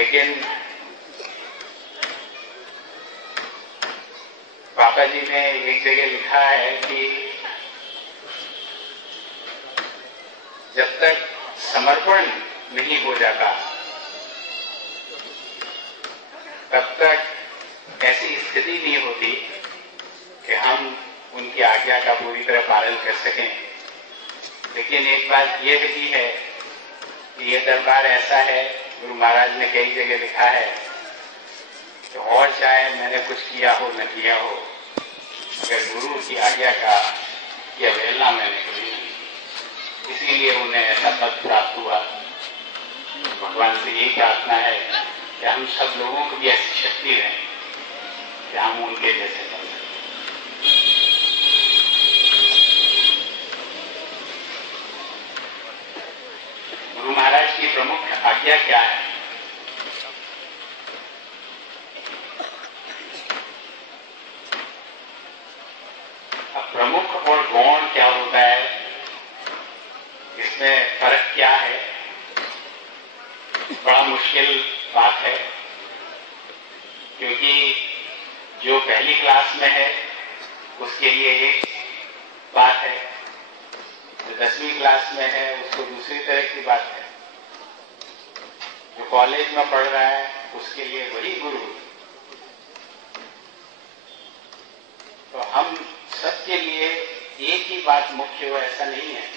लेकिन पापा जी ने एक जगह लिखा है कि जब तक समर्पण नहीं हो जाता तब तक ऐसी स्थिति नहीं होती कि हम उनकी आज्ञा का पूरी तरह पालन कर सकें। लेकिन एक बात यह भी है कि यह दरबार ऐसा है, गुरु महाराज ने कई जगह लिखा है कि और चाहे मैंने कुछ किया हो न किया हो, मगर गुरु की आज्ञा का की अवहेलना मैंने कभी नहीं, इसीलिए उन्हें ऐसा पद प्राप्त हुआ। भगवान से यही प्रार्थना है कि हम सब लोगों को भी ऐसी शक्ति दें कि हम उनके जैसे बन सकें। गुरु महाराज की प्रमुख आज्ञा क्या है? अब प्रमुख और गौण क्या होता है, इसमें फर्क क्या है? बड़ा मुश्किल बात है, क्योंकि जो पहली क्लास में है उसके लिए एक बात है, जो 10वीं क्लास में है उसको दूसरी तरह की बात है, जो कॉलेज में पढ़ रहा है उसके लिए वही गुरु। तो हम सबके लिए एक ही बात मुख्य हो ऐसा नहीं है,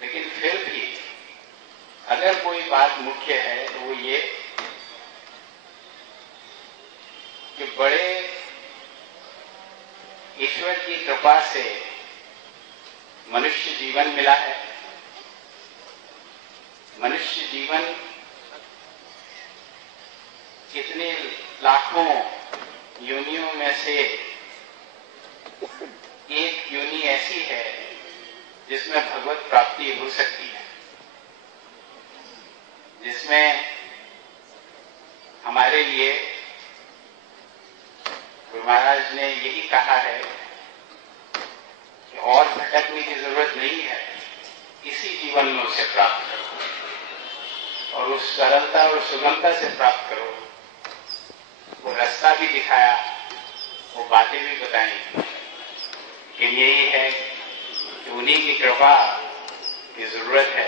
लेकिन फिर भी अगर कोई बात मुख्य है तो वो ये कि बड़े ईश्वर की कृपा से मनुष्य जीवन मिला है। मनुष्य जीवन कितने लाखों योनियों में से एक योनि ऐसी है जिसमें भगवत प्राप्ति हो सकती है, जिसमें हमारे लिए गुरु महाराज ने यही कहा है कि और भटकने की जरूरत नहीं है, इसी जीवन में उसे प्राप्त करो और उस सरलता और सुगमता से प्राप्त करो। वो रास्ता भी दिखाया, वो बातें भी बताई कि यही है कि उन्हीं की कृपा की जरूरत है।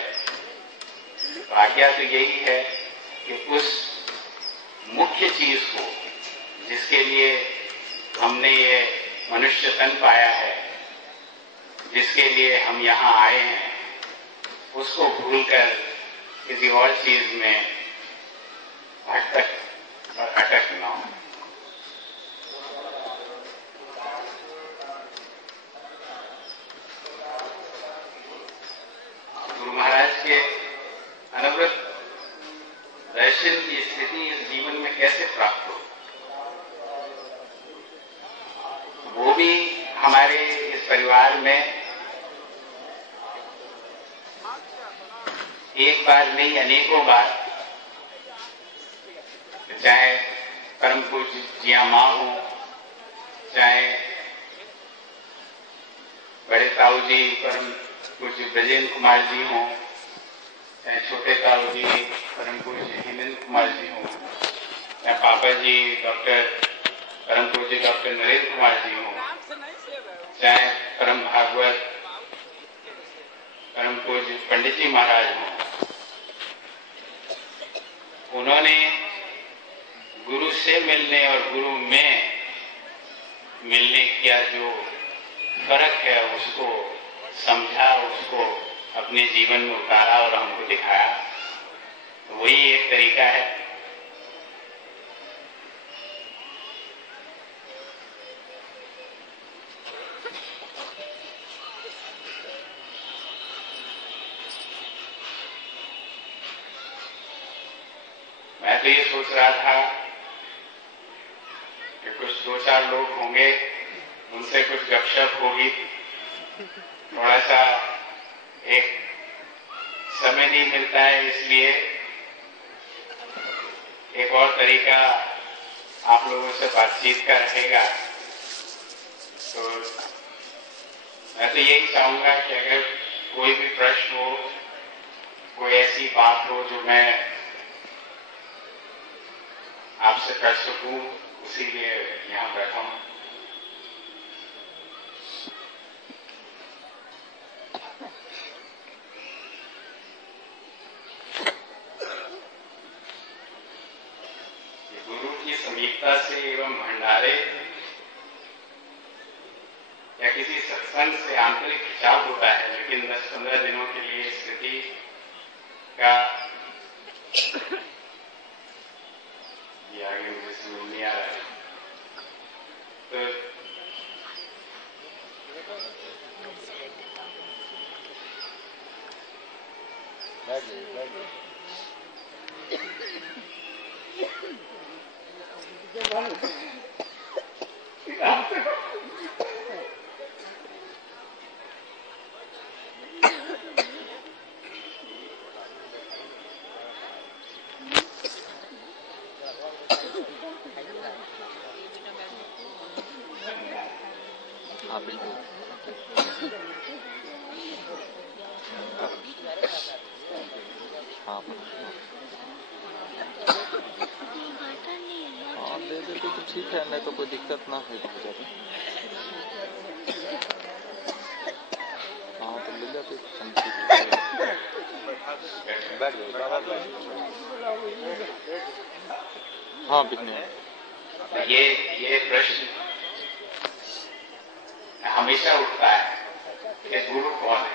आज्ञा तो यही है कि उस मुख्य चीज को जिसके लिए हमने ये मनुष्य तन पाया है, जिसके लिए हम यहाँ आए हैं, उसको भूलकर किसी और चीज में भटक और अटक न हो। गुरु महाराज के अनवरत दर्शन की स्थिति इस जीवन में कैसे प्राप्त हो, वो भी हमारे इस परिवार में एक बार नहीं अनेकों बार, चाहे परम पूज्य जिया माँ हो, चाहे बड़े ताऊ जी परम पूज्य ब्रजेंद्र कुमार जी हो, चाहे छोटे ताऊ जी परम पूज्य हेमेंद्र कुमार जी हो, चाहे पापा जी डॉक्टर परम पूज्य डॉक्टर नरेंद्र कुमार जी हो, चाहे परम भागवत परम पूज्य पंडित जी महाराज हो, उन्होंने गुरु से मिलने और गुरु में मिलने का जो फर्क है उसको समझा, उसको अपने जीवन में उतारा और हमको दिखाया। वही एक तरीका है। मैं तो ये सोच रहा था कि कुछ 2-4 लोग होंगे, उनसे कुछ गपशप होगी, थोड़ा सा एक समय नहीं मिलता है, इसलिए एक और तरीका आप लोगों से बातचीत का रहेगा। तो मैं तो यही चाहूंगा कि अगर कोई भी प्रश्न हो, कोई ऐसी बात हो जो मैं आपसे कर सकूं, इसीलिए यहां बैठा हूं। गुरु की समीपता से एवं भंडारे या किसी सत्संग से आंतरिक खिंचाव होता है, लेकिन 10-15 दिनों के लिए स्थिति का ये आगे मुझे समझ नहीं आ रहा है। तो दे देते तो ठीक है, नहीं तो कोई दिक्कत ना है बहुत ज़्यादा। हाँ तो ले जाते बैठ गए। हाँ बिल्कुल। ये प्रश्न हमेशा उठता है कि गुरु कौन है,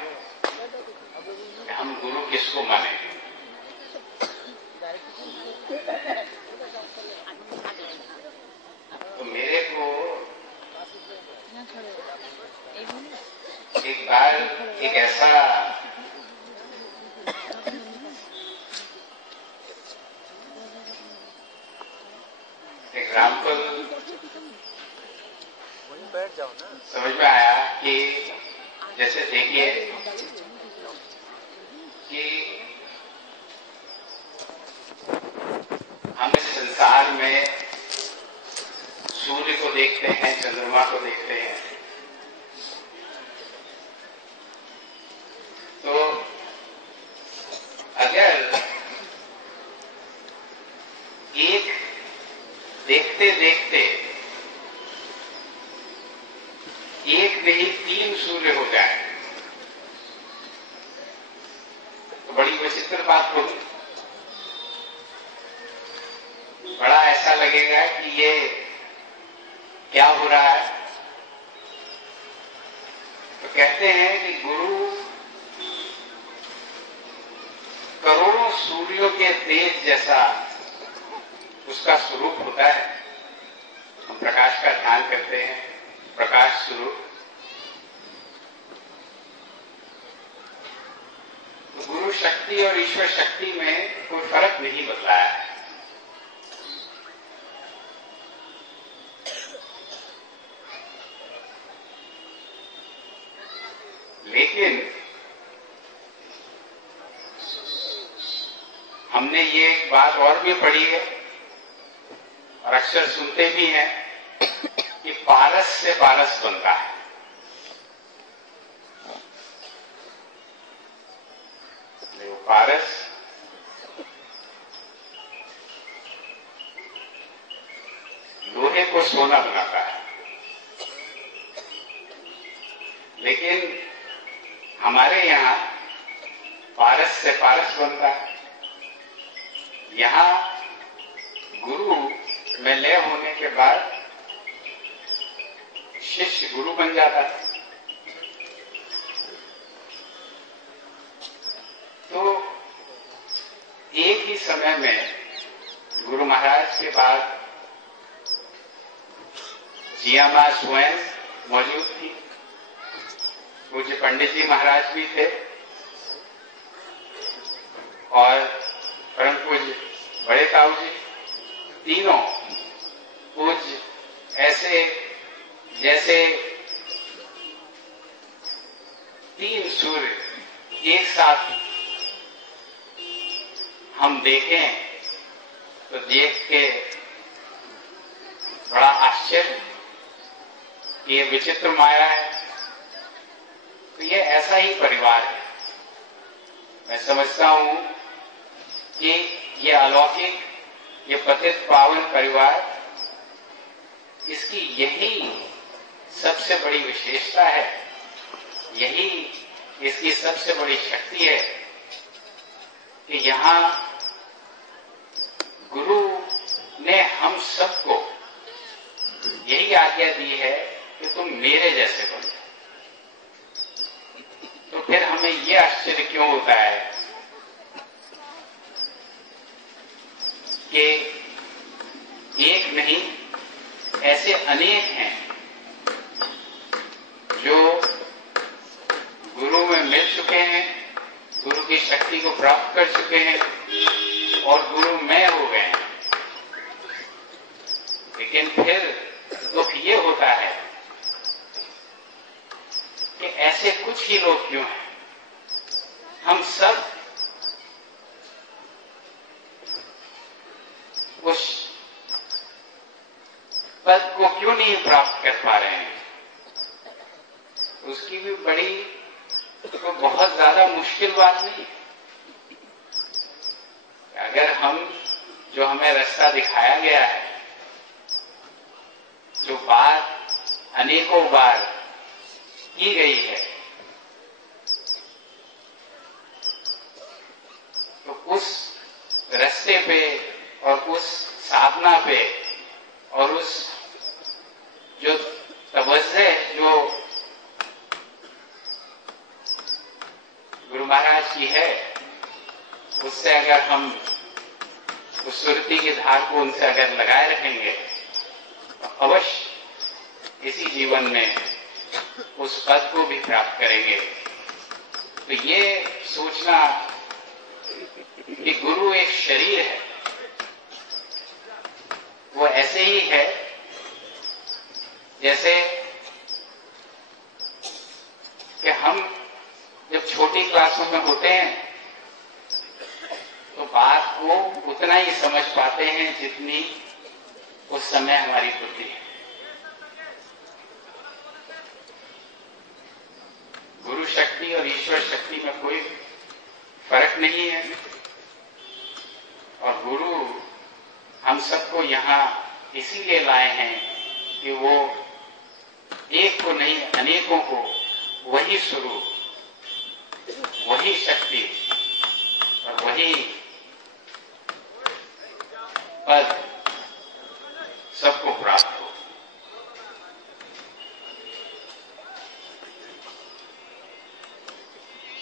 हम गुरु किसको माने। तो मेरे को एक बार एक ऐसा एग्जाम्पल बैठ जाओ ना, समझ में आया कि जैसे देखिए कि हम इस संसार में सूर्य को देखते हैं, चंद्रमा को देखते हैं, तो अगर एक देखते देखते एक नहीं 3 सूर्य हो जाए तो बड़ी विचित्र बात होगी। बड़ा ऐसा लगेगा कि ये क्या हो रहा है। तो कहते हैं कि गुरु करोड़ों सूर्यों के तेज जैसा उसका स्वरूप होता है। हम प्रकाश का ध्यान करते हैं, प्रकाश स्वरूप। तो गुरु शक्ति और ईश्वर शक्ति में कोई फर्क नहीं बदला है। लेकिन हमने ये एक बात और भी पढ़ी है और अक्सर सुनते भी हैं कि पारस से पारस बनता है। वो पारस लोहे को सोना बनाता है, लेकिन हमारे यहाँ पारस से पारस बनता है। यहाँ गुरु में लय होने के बाद शिष्य गुरु बन जाता है। तो एक ही समय में गुरु महाराज के बाद जिया मां स्वयं मौजूद थी, पूज्य पंडित जी महाराज भी थे और परम पूज्य बड़े ताऊ जी, तीनों पूज्य ऐसे जैसे 3 सूर्य एक साथ हम देखें तो देख के बड़ा आश्चर्य कि ये विचित्र माया है। तो ये ऐसा ही परिवार है। मैं समझता हूं कि ये अलौकिक ये पतित पावन परिवार, इसकी यही सबसे बड़ी विशेषता है, यही इसकी सबसे बड़ी शक्ति है कि यहां गुरु ने हम सबको यही आज्ञा दी है कि तुम मेरे जैसे बनो। तो फिर हमें ये आश्चर्य क्यों होता है कि एक नहीं ऐसे अनेक हैं जो गुरु में मिल चुके हैं, गुरु की शक्ति को प्राप्त कर चुके हैं और गुरु में हो गए हैं। लेकिन फिर दुख ये होता है कि ऐसे कुछ ही लोग क्यों हैं। हम सब उस पद को क्यों नहीं प्राप्त कर पा रहे हैं। उसकी भी बड़ी तो बहुत ज्यादा मुश्किल बात नहीं। अगर हम जो हमें रास्ता दिखाया गया है, जो बात अनेकों बार की गई है, तो उस रास्ते पे और उस साधना पे और उस जो तवज्जो जो गुरु महाराज की है, उससे अगर हम उस सुरती की धार को उनसे अगर लगाए रखेंगे तो अवश्य इसी जीवन में उस पद को भी प्राप्त करेंगे। तो ये सोचना कि गुरु एक शरीर है, वो ऐसे ही है जैसे कि हम जब छोटी क्लासों में होते हैं तो बात को उतना ही समझ पाते हैं जितनी उस समय हमारी बुद्धि है। गुरु शक्ति और ईश्वर शक्ति में कोई फर्क नहीं है और गुरु हम सबको यहां इसीलिए लाए हैं कि वो एक को नहीं अनेकों को वही स्वरूप, वही शक्ति और वही पद सबको प्राप्त हो।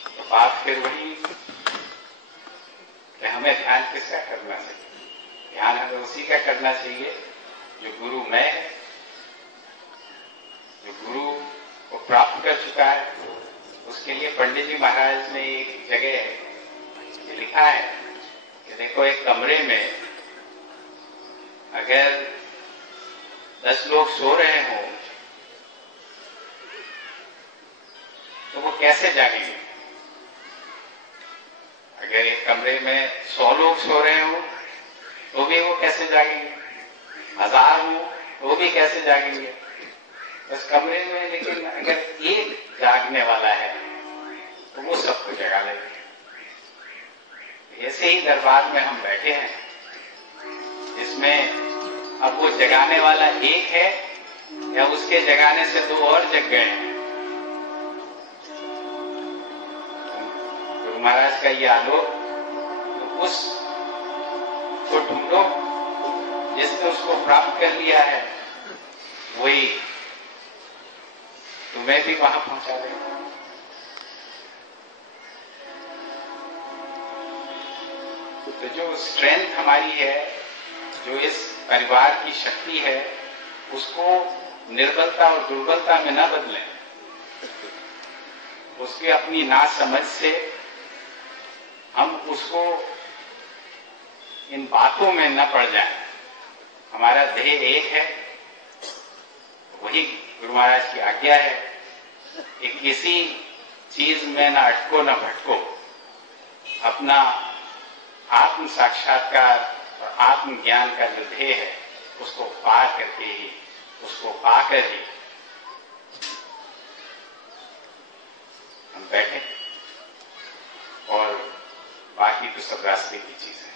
तो बात फिर वही कि हमें ध्यान किसका करना चाहिए। ध्यान हमें उसी का करना चाहिए जो गुरु में है, जो गुरु को प्राप्त कर चुका है। उसके लिए पंडित जी महाराज ने एक जगह लिखा है कि देखो, एक कमरे में अगर 10 लोग सो रहे हों तो वो कैसे जागेंगे। अगर एक कमरे में 100 लोग सो रहे हों तो भी वो कैसे जागेंगे, 1000 हो तो भी कैसे जागेंगे। उस कमरे में लेकिन अगर एक जागने वाला है तो वो सबको जगा लेगा। ऐसे ही दरबार में हम बैठे हैं, इसमें अब वो जगाने वाला एक है या उसके जगाने से 2 और जग गए हैं। गुरु महाराज का ये आलोक, तो उस को ढूंढो जिसने उसको प्राप्त कर लिया है, वही तुम्हें भी वहां पहुंचा देगा। तो जो स्ट्रेंथ हमारी है, जो इस परिवार की शक्ति है, उसको निर्बलता और दुर्बलता में न बदलें। उसकी अपनी नासमझ से हम उसको इन बातों में न पड़ जाएं। हमारा ध्येय एक है, वही गुरु महाराज की आज्ञा है कि किसी चीज में न अटको न भटको। अपना आत्म साक्षात्कार और आत्म ज्ञान का जो ध्येय है, उसको पार करके ही, उसको पाकर ही हम बैठे, और बाकी तो सब रास्ते की चीज है।